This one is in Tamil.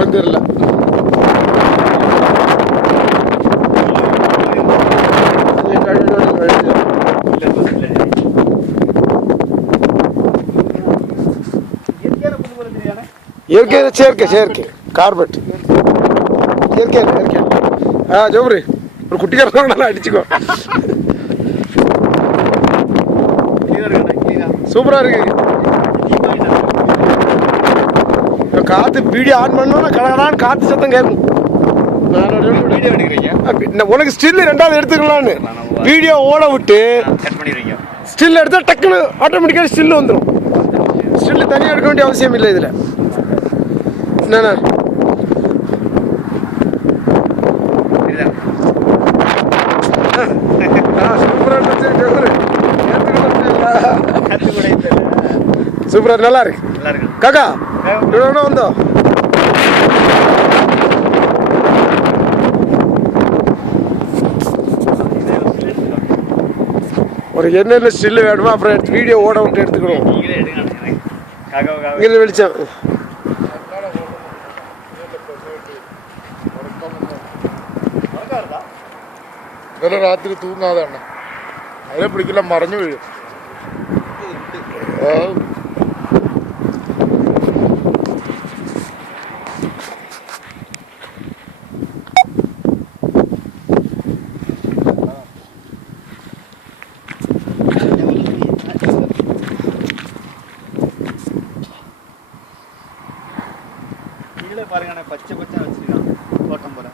கொஞ்சம் தெரியல. செயற்கை கார்பெட் இயற்கை. ஜோபரி ஒரு குட்டிக்காரனால அடிச்சுக்கோ. சூப்பரா இருக்கு. காத்து வீடியோ ஆன் பண்ணோம்னா கடகடான்னு காத்து சத்தம் கேட்கும். வீடியோ எடுக்கிறீங்க, உனக்கு ஸ்டில் ரெண்டாவது எடுத்துக்கலான்னு வீடியோ ஓட விட்டு ஸ்டில் எடுத்தா டக்குன்னு ஆட்டோமேட்டிக்காக ஸ்டில் வந்துடும். ஸ்டில் தனியாக எடுக்க வேண்டிய அவசியம் இல்லை இதில். என்னண்ணா சூப்பரா நல்லா இருக்கு காக்கா. இவ்வளோ வந்தோ ஒரு என்னென்ன ஸ்டில் வேணுமோ அப்புறம் எடுத்து வீடியோ ஓட விட்டு எடுத்துக்கணும். இங்கே வெளிச்சம் இதெல்லாம் ராத்திரி தூங்காத அண்ணா, அதே பிடிக்கல மறைஞ்சு விழும். கீழே பாருங்க, பச்சை பச்சை வச்சிருக்கான் தோட்டம் போல.